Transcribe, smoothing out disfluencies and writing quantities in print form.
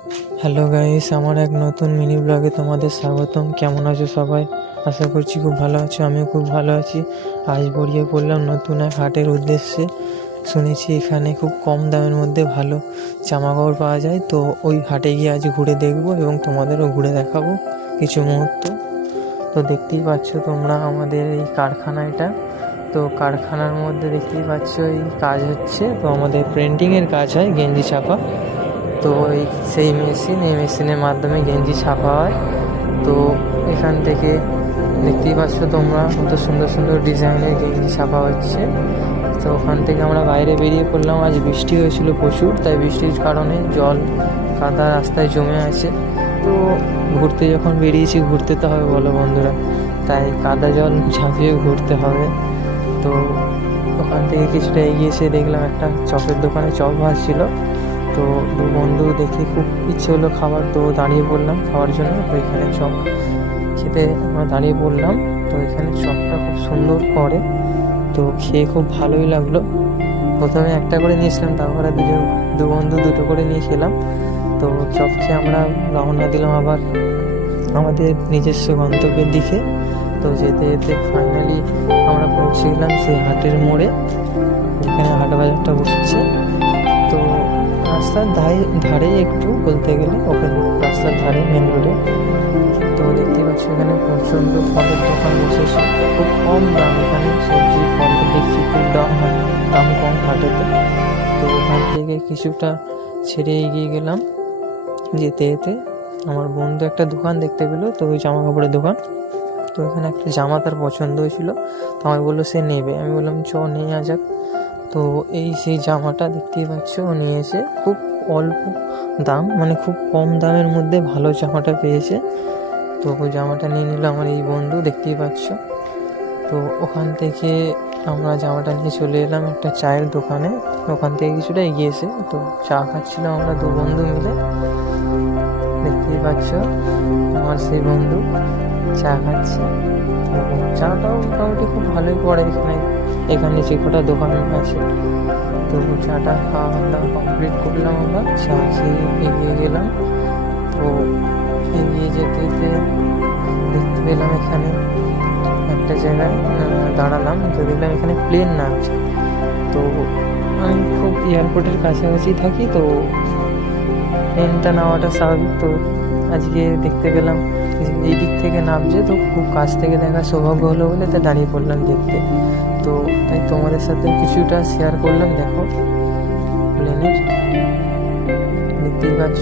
Hello guys, আমার এক নতুন মিনি ব্লগে তোমাদের স্বাগতম। কেমন আছো সবাই? আশা করছি খুব ভালো আছো। আমিও খুব ভালো আছি। আজ বেরিয়ে পড়লাম নতুন এক হাটের উদ্দেশ্যে। শুনেছি এখানে খুব কম দামের মধ্যে ভালো জামা কাপড় পাওয়া যায়, তো ওই হাটে গিয়ে আজ ঘুরে দেখবো এবং তোমাদেরও ঘুরে দেখাবো কিছু মুহূর্ত। তো দেখতেই পাচ্ছ তোমরা আমাদের এই কারখানা এটা। তো কারখানার মধ্যে দেখতেই পাচ্ছ এই কাজ হচ্ছে, তো আমাদের প্রিন্টিংয়ের কাজ হয়, গেঞ্জি ছাপা। তো সেই মেশিনের মাধ্যমে গেঞ্জি ছাপা হয়। তো এখান থেকে দেখতেই পাচ্ছ তোমরা কত সুন্দর সুন্দর ডিজাইনের গেঞ্জি ছাপা হচ্ছে। তো ওখান থেকে আমরা বাইরে বেরিয়ে পড়লাম। আজ বৃষ্টি হয়েছিল প্রচুর, তাই বৃষ্টির কারণে জল কাদা রাস্তায় জমে আছে। তো ঘুরতে যখন বেরিয়েছি, ঘুরতে তো হবে বলো বন্ধুরা, তাই কাদা জল ঝাঁপিয়ে ঘুরতে হবে। তো ওখান থেকে কিছুটা এগিয়ে এসে দেখলাম একটা চপের দোকানে চপ ভাজছিল। তো দু বন্ধু দেখে খুব ইচ্ছে হলো খাবার, তো দাঁড়িয়ে পড়লাম খাওয়ার জন্য। তো এখানে চপ খেতে আমরা দাঁড়িয়ে পড়লাম। তো এখানে চপটা খুব সুন্দর করে, তো খেয়ে খুব ভালোই লাগলো। প্রথমে একটা করে নিয়েছিলাম, তারপরে দু বন্ধু দুটো করে নিয়ে খেলাম। তো চপ খেয়ে আমরা রওনা দিলাম আবার আমাদের নিজস্ব গন্তব্যের দিকে। তো যেতে যেতে ফাইনালি আমরা পৌঁছে গেলাম সেই হাটের মোড়ে, যেখানে হাট বাজারটা বসেছে। তো রাস্তার ধারে একটু বলতে গেলে ওপেন রাস্তার ধারে, মেন রোডে। তো দেখতে পাচ্ছি এখানে প্রচণ্ড ফলের দোকান বসেছে, খুব কম দাম। এখানে সবজি ফল দেখছি খুব দাম কম হাটেতে। তো ওখান থেকে কিছুটা ছেড়ে এগিয়ে গেলাম। যেতে যেতে আমার বন্ধু একটা দোকান দেখতে পেলো, তো ওই জামা কাপড়ের দোকান। তো এখানে একটা জামা তার পছন্দ হয়েছিল, তো আমি বললো সে নেবে। আমি বললাম চ নিয়ে যাক। তো সেই জামাটা দেখতেই পাচ্ছ ও নিয়েছে, খুব অল্প দাম, মানে খুব কম দামের মধ্যে ভালো জামাটা পেয়েছে। তো ওই জামাটা নিয়ে নিল আমার এই বন্ধু, দেখতেই পাচ্ছ। তো ওখান থেকে আমরা জামাটা নিয়ে চলে এলাম একটা চায়ের দোকানে। ওখান থেকে কিছুটা এগিয়েছে, তো চা খাচ্ছিলাম আমরা দু বন্ধু মিলে। দেখতেই পাচ্ছ আমার সেই বন্ধু চা খাচ্ছে। তো চাটাও মোটামুটি খুব ভালোই পড়ে এখানে যে কটা দোকান আছে। তো চাটা খাওয়া দাওয়া কমপ্লিট করলাম, আমরা চা খেয়ে এগিয়ে গেলাম। তো এগিয়ে যেতে যেতে দেখতে পেলাম এখানে একটা জায়গায় দাঁড়ালাম, তো দেখলাম এখানে প্লেন নামছে। তো আমি খুব এয়ারপোর্টের কাছাকাছি থাকি, তো প্লেনটা নেওয়াটা স্বাভাবিক। তো আজকে দেখতে পেলাম এই দিক থেকে নামছে, তো খুব কাছ থেকে দেখা সৌভাগ্য হলো বলে তা দাঁড়িয়ে পড়লাম দেখতে। তো তাই তোমাদের সাথে কিছুটা শেয়ার করলাম। দেখো প্লেনের, দেখতেই পাচ্ছ।